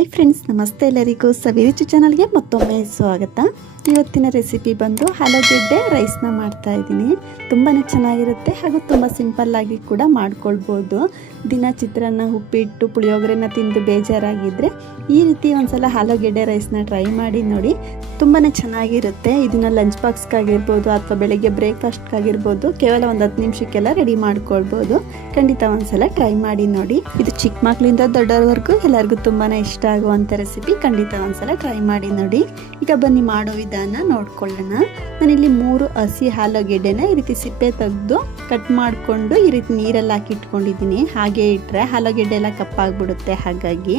Hi friends, ನಮಸ್ತೆ ಎಲ್ಲರಿಗೂ. ಸವಿರುಚಿ ಚಾನಲ್ಗೆ ಮತ್ತೊಮ್ಮೆ ಸ್ವಾಗತ. ಇವತ್ತಿನ ರೆಸಿಪಿ ಬಂದು ಆಲೂಗೆಡ್ಡೆ ರೈಸ್ನ ಮಾಡ್ತಾ ಇದ್ದೀನಿ. ತುಂಬಾ ಚೆನ್ನಾಗಿರುತ್ತೆ ಹಾಗೂ ತುಂಬ ಸಿಂಪಲ್ಲಾಗಿ ಕೂಡ ಮಾಡ್ಕೊಳ್ಬೋದು. ದಿನ ಚಿತ್ರಾನ್ನ, ಉಪ್ಪಿಟ್ಟು, ಪುಳಿಯೋಗರೆನ ತಿಂದು ಬೇಜಾರಾಗಿದ್ದರೆ ಈ ರೀತಿ ಒಂದ್ಸಲ ಆಲೂಗೆಡ್ಡೆ ರೈಸ್ನ ಟ್ರೈ ಮಾಡಿ ನೋಡಿ. ತುಂಬಾ ಚೆನ್ನಾಗಿರುತ್ತೆ. ಇದನ್ನು ಲಂಚ್ ಬಾಕ್ಸ್ಗಾಗಿರ್ಬೋದು ಅಥವಾ ಬೆಳಗ್ಗೆ ಬ್ರೇಕ್ಫಾಸ್ಟ್ಗಾಗಿರ್ಬೋದು ಕೇವಲ ಒಂದು 10 ನಿಮಿಷಕ್ಕೆಲ್ಲ ರೆಡಿ ಮಾಡ್ಕೊಳ್ಬೋದು. ಖಂಡಿತ ಒಂದ್ಸಲ ಟ್ರೈ ಮಾಡಿ ನೋಡಿ. ಇದು ಚಿಕ್ಕ ಮಕ್ಕಳಿಂದ ದೊಡ್ಡವರೆಗೂ ಎಲ್ಲರಿಗೂ ತುಂಬಾ ಇಷ್ಟ ಆಗುವಂಥ ರೆಸಿಪಿ. ಖಂಡಿತ ಒಂದ್ಸಲ ಟ್ರೈ ಮಾಡಿ ನೋಡಿ. ಈಗ ಬನ್ನಿ ಮಾಡೋ ವಿಧಾನ ನೋಡ್ಕೊಳ್ಳೋಣ. ನಾನಿಲ್ಲಿ 3 ಹಸಿ ಆಲೂಗೆಡ್ಡೆನ ಈ ರೀತಿ ಸಿಪ್ಪೆ ತೆಗೆದು ಕಟ್ ಮಾಡಿಕೊಂಡು ಈ ರೀತಿ ನೀರಲ್ಲಿ ಹಾಕಿ ಇಟ್ಕೊಂಡಿದ್ದೀನಿ. ಹಾಗೆ ಇಟ್ಟರೆ ಆಲೂಗೆಡ್ಡೆ ಎಲ್ಲ ಕಪ್ಪಾಗ್ಬಿಡುತ್ತೆ. ಹಾಗಾಗಿ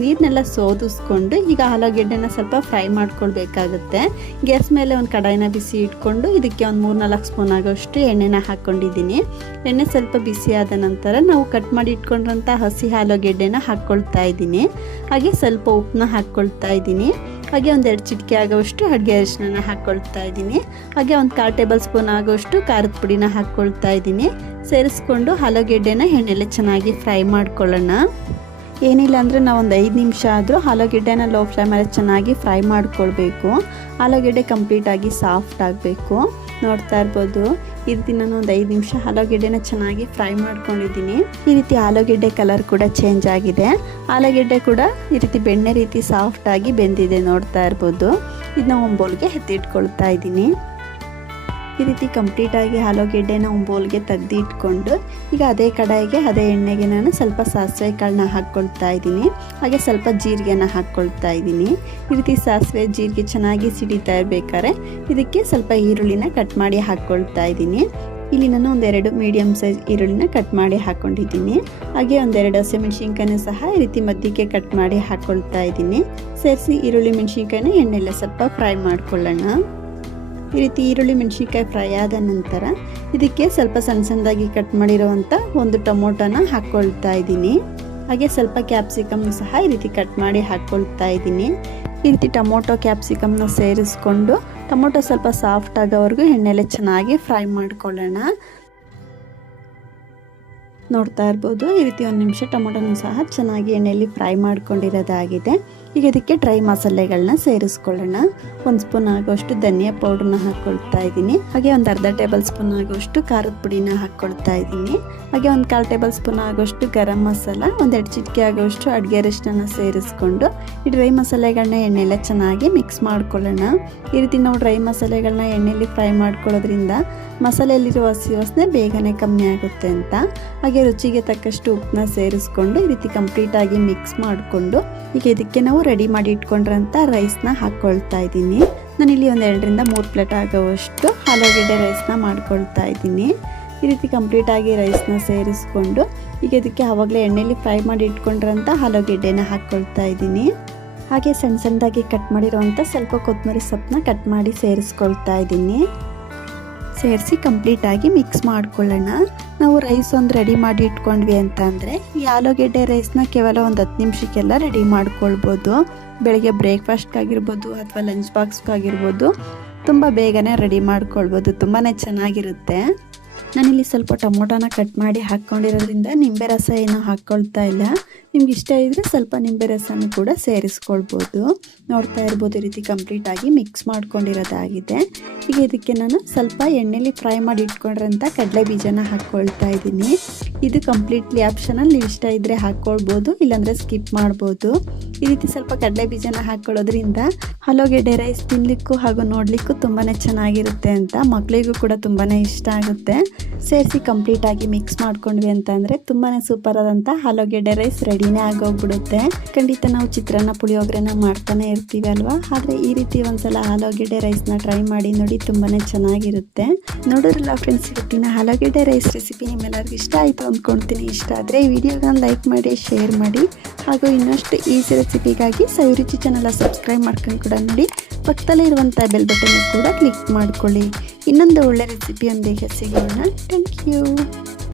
ನೀರನ್ನೆಲ್ಲ ಸೋದಿಸ್ಕೊಂಡು ಈಗ ಆಲೂಗೆಡ್ಡೆನ ಸ್ವಲ್ಪ ಫ್ರೈ ಮಾಡ್ಕೊಳ್ಬೇಕಾಗುತ್ತೆ. ಗ್ಯಾಸ್ ಮೇಲೆ ಒಂದು ಕಡಾಯಿನ ಬಿಸಿ ಇಟ್ಕೊಂಡು ಇದಕ್ಕೆ ಒಂದು 3-4 ಸ್ಪೂನ್ ಆಗೋಷ್ಟು ಎಣ್ಣೆನ ಹಾಕ್ಕೊಂಡಿದ್ದೀನಿ. ಎಣ್ಣೆ ಸ್ವಲ್ಪ ಬಿಸಿ ಆದ ನಂತರ ನಾವು ಕಟ್ ಮಾಡಿ ಇಟ್ಕೊಂಡ್ರಂಥ ಹಸಿ ಆಲೂಗೆಡ್ಡೆನ ಹಾಕ್ಕೊಳ್ತಾ ಇದ್ದೀನಿ. ಹಾಗೆ ಸ್ವಲ್ಪ ಉಪ್ಪನ್ನ ಹಾಕ್ಕೊಳ್ತಾ ಇದ್ದೀನಿ. ಹಾಗೆ ಒಂದು 2 ಚಿಟಿಕೆ ಆಗೋಷ್ಟು ಅಡುಗೆ ಅರಿಶಿನ ಹಾಕ್ಕೊಳ್ತಾ ಇದ್ದೀನಿ. ಹಾಗೆ ಒಂದು 1/4 ಟೇಬಲ್ ಸ್ಪೂನ್ ಆಗೋಷ್ಟು ಖಾರದ ಪುಡಿನ ಹಾಕ್ಕೊಳ್ತಾ ಇದ್ದೀನಿ. ಸೇರಿಸ್ಕೊಂಡು ಆಲೂಗೆಡ್ಡೆನ ಎಣ್ಣೆಲೆ ಚೆನ್ನಾಗಿ ಫ್ರೈ ಮಾಡ್ಕೊಳ್ಳೋಣ. ಏನಿಲ್ಲ ಅಂದರೆ ನಾವು ಒಂದು 5 ನಿಮಿಷ ಆದರೂ ಆಲೂಗೆಡ್ಡೆನ ಲೋ ಫ್ಲೇಮಲ್ಲಿ ಚೆನ್ನಾಗಿ ಫ್ರೈ ಮಾಡ್ಕೊಳ್ಬೇಕು. ಆಲೂಗೆಡ್ಡೆ ಕಂಪ್ಲೀಟಾಗಿ ಸಾಫ್ಟ್ ಆಗಬೇಕು. ನೋಡ್ತಾ ಇರ್ಬೋದು, ಈ ರೀತಿ ನಾನು ಒಂದು 5 ನಿಮಿಷ ಆಲೂಗೆಡ್ಡೆನ ಚೆನ್ನಾಗಿ ಫ್ರೈ ಮಾಡ್ಕೊಂಡಿದ್ದೀನಿ. ಈ ರೀತಿ ಆಲೂಗೆಡ್ಡೆ ಕಲರ್ ಕೂಡ ಚೇಂಜ್ ಆಗಿದೆ. ಆಲೂಗೆಡ್ಡೆ ಕೂಡ ಈ ರೀತಿ ಬೆಣ್ಣೆ ರೀತಿ ಸಾಫ್ಟಾಗಿ ಬೆಂದಿದೆ. ನೋಡ್ತಾ ಇರ್ಬೋದು. ಇದನ್ನ ಒಂದು ಬೌಲ್ಗೆ ಎತ್ತಿಟ್ಕೊಳ್ತಾ ಇದ್ದೀನಿ. ಈ ರೀತಿ ಕಂಪ್ಲೀಟಾಗಿ ಆಲೂಗೆಡ್ಡೆನ ಒಂದು ಬೌಲ್ಗೆ ತೆಗೆದು ಇಟ್ಕೊಂಡು ಈಗ ಅದೇ ಕಡಾಯಿಗೆ ಅದೇ ಎಣ್ಣೆಗೆ ನಾನು ಸ್ವಲ್ಪ ಸಾಸಿವೆ ಕಾಳನ್ನ ಹಾಕ್ಕೊಳ್ತಾ ಇದ್ದೀನಿ. ಹಾಗೆ ಸ್ವಲ್ಪ ಜೀರಿಗೆನ ಹಾಕ್ಕೊಳ್ತಾ ಇದ್ದೀನಿ. ಈ ರೀತಿ ಸಾಸಿವೆ ಜೀರಿಗೆ ಚೆನ್ನಾಗಿ ಸಿಡಿತಾ ಇರಬೇಕಾದ್ರೆ ಇದಕ್ಕೆ ಸ್ವಲ್ಪ ಈರುಳ್ಳಿನ ಕಟ್ ಮಾಡಿ ಹಾಕ್ಕೊಳ್ತಾ ಇದ್ದೀನಿ. ಇಲ್ಲಿ ನಾನು ಒಂದೆರಡು ಮೀಡಿಯಮ್ ಸೈಜ್ ಈರುಳ್ಳಿನ ಕಟ್ ಮಾಡಿ ಹಾಕ್ಕೊಂಡಿದ್ದೀನಿ. ಹಾಗೆ ಒಂದೆರಡು ಹಸಿಮೆಣ್ಸಿನ್ಕಾಯಿನ ಸಹ ಈ ರೀತಿ ಮಧ್ಯಕ್ಕೆ ಕಟ್ ಮಾಡಿ ಹಾಕ್ಕೊಳ್ತಾ ಇದ್ದೀನಿ. ಸೇರಿಸಿ ಈರುಳ್ಳಿ ಮೆಣಸಿನ್ಕಾಯಿನ ಎಣ್ಣೆಲ್ಲ ಸ್ವಲ್ಪ ಫ್ರೈ ಮಾಡ್ಕೊಳ್ಳೋಣ. ಈ ರೀತಿ ಈರುಳ್ಳಿ ಮೆಣಸಿನ್ಕಾಯಿ ಫ್ರೈ ಆದ ನಂತರ ಇದಕ್ಕೆ ಸ್ವಲ್ಪ ಸಣ್ಣದಾಗಿ ಕಟ್ ಮಾಡಿರುವಂಥ ಒಂದು ಟೊಮೊಟೊನ ಹಾಕ್ಕೊಳ್ತಾ ಇದ್ದೀನಿ. ಹಾಗೆ ಸ್ವಲ್ಪ ಕ್ಯಾಪ್ಸಿಕಮ್ನ ಸಹ ಈ ರೀತಿ ಕಟ್ ಮಾಡಿ ಹಾಕ್ಕೊಳ್ತಾ ಇದ್ದೀನಿ. ಈ ರೀತಿ ಟೊಮೊಟೊ ಕ್ಯಾಪ್ಸಿಕಮ್ನ ಸೇರಿಸ್ಕೊಂಡು ಟೊಮೊಟೊ ಸ್ವಲ್ಪ ಸಾಫ್ಟ್ ಆಗೋವರೆಗೂ ಎಣ್ಣೆಲೆ ಚೆನ್ನಾಗಿ ಫ್ರೈ ಮಾಡ್ಕೊಳ್ಳೋಣ. ನೋಡ್ತಾ ಇರ್ಬೋದು, ಈ ರೀತಿ 1 ನಿಮಿಷ ಟೊಮೊಟೊನ ಸಹ ಚೆನ್ನಾಗಿ ಎಣ್ಣೆಯಲ್ಲಿ ಫ್ರೈ ಮಾಡ್ಕೊಂಡಿರೋದಾಗಿದೆ. ಈಗ ಇದಕ್ಕೆ ಡ್ರೈ ಮಸಾಲೆಗಳನ್ನ ಸೇರಿಸ್ಕೊಳ್ಳೋಣ. 1 ಸ್ಪೂನ್ ಆಗೋಷ್ಟು ಧನಿಯಾ ಪೌಡ್ರನ್ನ ಹಾಕ್ಕೊಳ್ತಾ ಇದ್ದೀನಿ. ಹಾಗೆ ಒಂದು ಅರ್ಧ ಟೇಬಲ್ ಸ್ಪೂನ್ ಆಗೋಷ್ಟು ಖಾರದ ಪುಡಿನ ಹಾಕ್ಕೊಳ್ತಾ ಇದ್ದೀನಿ. ಹಾಗೆ ಒಂದು 1/4 ಟೇಬಲ್ ಸ್ಪೂನ್ ಆಗೋಷ್ಟು ಗರಂ ಮಸಾಲ, 1-2 ಚಿಟಿಕೆ ಆಗೋಷ್ಟು ಅಡುಗೆ ಅರಿಶಿನ ಸೇರಿಸ್ಕೊಂಡು ಈ ಡ್ರೈ ಮಸಾಲೆಗಳನ್ನ ಎಣ್ಣೆಲ್ಲ ಚೆನ್ನಾಗಿ ಮಿಕ್ಸ್ ಮಾಡ್ಕೊಳ್ಳೋಣ. ಈ ರೀತಿ ನಾವು ಡ್ರೈ ಮಸಾಲೆಗಳನ್ನ ಎಣ್ಣೆಯಲ್ಲಿ ಫ್ರೈ ಮಾಡ್ಕೊಳ್ಳೋದ್ರಿಂದ ಮಸಾಲೆಯಲ್ಲಿರುವ ಹಸಿ ವಾಸನೆ ಬೇಗನೆ ಕಮ್ಮಿ ಆಗುತ್ತೆ ಅಂತ. ಹಾಗೆ ರುಚಿಗೆ ತಕ್ಕಷ್ಟು ಉಪ್ಪನ್ನ ಸೇರಿಸ್ಕೊಂಡು ಈ ರೀತಿ ಕಂಪ್ಲೀಟಾಗಿ ಮಿಕ್ಸ್ ಮಾಡಿಕೊಂಡು ಈಗ ಇದಕ್ಕೆ ನಾವು ರೆಡಿ ಮಾಡಿ ಇಟ್ಕೊಂಡ್ರಂಥ ರೈಸ್ನ ಹಾಕ್ಕೊಳ್ತಾ ಇದ್ದೀನಿ. ನಾನಿಲ್ಲಿ ಒಂದು 2-3 ಪ್ಲೇಟ್ ಆಗೋವಷ್ಟು ಆಲೂಗೆಡ್ಡೆ ರೈಸ್ನ ಮಾಡ್ಕೊಳ್ತಾ ಇದ್ದೀನಿ. ಈ ರೀತಿ ಕಂಪ್ಲೀಟಾಗಿ ರೈಸ್ನ ಸೇರಿಸ್ಕೊಂಡು ಈಗ ಇದಕ್ಕೆ ಆವಾಗಲೇ ಎಣ್ಣೆಯಲ್ಲಿ ಫ್ರೈ ಮಾಡಿ ಇಟ್ಕೊಂಡ್ರಂಥ ಆಲೂಗೆಡ್ಡೆನ ಹಾಕ್ಕೊಳ್ತಾ ಇದ್ದೀನಿ. ಹಾಗೆ ಸಣ್ಣದಾಗಿ ಕಟ್ ಮಾಡಿರೋವಂಥ ಸ್ವಲ್ಪ ಕೊತ್ತಂಬರಿ ಸೊಪ್ಪನ್ನ ಕಟ್ ಮಾಡಿ ಸೇರಿಸ್ಕೊಳ್ತಾ ಇದ್ದೀನಿ. ಸೇರಿಸಿ ಕಂಪ್ಲೀಟಾಗಿ ಮಿಕ್ಸ್ ಮಾಡ್ಕೊಳ್ಳೋಣ. ನಾವು ರೈಸ್ ಒಂದು ರೆಡಿ ಮಾಡಿ ಇಟ್ಕೊಂಡ್ವಿ ಅಂತ ಅಂದರೆ ಈ ಆಲೂಗೆಡ್ಡೆ ರೈಸ್ನ ಕೇವಲ ಒಂದು 10 ನಿಮಿಷಕ್ಕೆಲ್ಲ ರೆಡಿ ಮಾಡ್ಕೊಳ್ಬೋದು. ಬೆಳಗ್ಗೆ ಬ್ರೇಕ್ಫಾಸ್ಟ್ಗಾಗಿರ್ಬೋದು ಅಥವಾ ಲಂಚ್ ಬಾಕ್ಸ್ಗಾಗಿರ್ಬೋದು ತುಂಬ ಬೇಗನೆ ರೆಡಿ ಮಾಡ್ಕೊಳ್ಬೋದು. ತುಂಬಾ ಚೆನ್ನಾಗಿರುತ್ತೆ. ನಾನಿಲ್ಲಿ ಸ್ವಲ್ಪ ಟೊಮೊಟೊನ ಕಟ್ ಮಾಡಿ ಹಾಕ್ಕೊಂಡಿರೋದ್ರಿಂದ ನಿಂಬೆ ರಸ ಏನೂ ಹಾಕ್ಕೊಳ್ತಾ ಇಲ್ಲ. ನಿಮ್ಗೆ ಇಷ್ಟ ಇದ್ದರೆ ಸ್ವಲ್ಪ ನಿಂಬೆ ರಸನೂ ಕೂಡ ಸೇರಿಸ್ಕೊಳ್ಬೋದು. ನೋಡ್ತಾ ಇರ್ಬೋದು, ಈ ರೀತಿ ಕಂಪ್ಲೀಟಾಗಿ ಮಿಕ್ಸ್ ಮಾಡ್ಕೊಂಡಿರೋದಾಗಿದೆ. ಈಗ ಇದಕ್ಕೆ ನಾನು ಸ್ವಲ್ಪ ಎಣ್ಣೆಲಿ ಫ್ರೈ ಮಾಡಿ ಇಟ್ಕೊಂಡ್ರಂಥ ಕಡಲೆ ಬೀಜನ ಹಾಕ್ಕೊಳ್ತಾ ಇದ್ದೀನಿ. ಇದು ಕಂಪ್ಲೀಟ್ಲಿ ಆಪ್ಷನಲ್. ನೀವು ಇಷ್ಟ ಇದ್ದರೆ ಹಾಕ್ಕೊಳ್ಬೋದು, ಇಲ್ಲಾಂದರೆ ಸ್ಕಿಪ್ ಮಾಡ್ಬೋದು. ಈ ರೀತಿ ಸ್ವಲ್ಪ ಕಡಲೆ ಬೀಜನ ಹಾಕ್ಕೊಳ್ಳೋದ್ರಿಂದ ಆಲೂಗೆಡ್ಡೆ ರೈಸ್ ತಿನ್ನಲಿಕ್ಕೂ ಹಾಗೂ ನೋಡಲಿಕ್ಕೂ ತುಂಬಾ ಚೆನ್ನಾಗಿರುತ್ತೆ ಅಂತ ಮಕ್ಕಳಿಗೂ ಕೂಡ ತುಂಬಾ ಇಷ್ಟ ಆಗುತ್ತೆ. ಸೇರಿಸಿ ಕಂಪ್ಲೀಟಾಗಿ ಮಿಕ್ಸ್ ಮಾಡ್ಕೊಂಡ್ವಿ ಅಂತ ಅಂದರೆ ತುಂಬಾ ಸೂಪರ್ ಆದಂಥ ಆಲೂಗೆಡ್ಡೆ ರೈಸ್ ರೆಡಿನೇ ಆಗೋಗ್ಬಿಡುತ್ತೆ. ಖಂಡಿತ ನಾವು ಚಿತ್ರಾನ್ನ, ಪುಳಿಯೋಗರೆನ ಮಾಡ್ತಾನೆ ಇರ್ತೀವಿ ಅಲ್ವಾ. ಆದರೆ ಈ ರೀತಿ ಒಂದ್ಸಲ ಆಲೂಗೆಡ್ಡೆ ರೈಸ್ನ ಟ್ರೈ ಮಾಡಿ ನೋಡಿ, ತುಂಬಾ ಚೆನ್ನಾಗಿರುತ್ತೆ. ನೋಡೋರಲ್ಲ ಫ್ರೆಂಡ್ಸ್, ಇವತ್ತಿನ ಆಲೂಗೆಡ್ಡೆ ರೈಸ್ ರೆಸಿಪಿ ನಿಮ್ಮೆಲ್ಲರಿಗೂ ಇಷ್ಟ ಆಯಿತು ಅಂದ್ಕೊಳ್ತೀನಿ. ಇಷ್ಟ ಆದರೆ ಈ ವಿಡಿಯೋನ ಲೈಕ್ ಮಾಡಿ, ಶೇರ್ ಮಾಡಿ. ಹಾಗೂ ಇನ್ನಷ್ಟು ಈಸಿ ರೆಸಿಪಿಗಾಗಿ ಸವಿರುಚಿ ಚಾನಲ್ ಸಬ್ಸ್ಕ್ರೈಬ್ ಮಾಡ್ಕೊಂಡು ಕೂಡ ನೋಡಿ. ಪಕ್ಕದಲ್ಲೇ ಇರುವಂಥ ಬೆಲ್ ಬಟನ್ ಕೂಡ ಕ್ಲಿಕ್ ಮಾಡ್ಕೊಳ್ಳಿ. ಇನ್ನೊಂದು ಒಳ್ಳೆ ರೆಸಿಪಿಯೊಂದಿಗೆ ಸಿಗೋಣ. Thank you.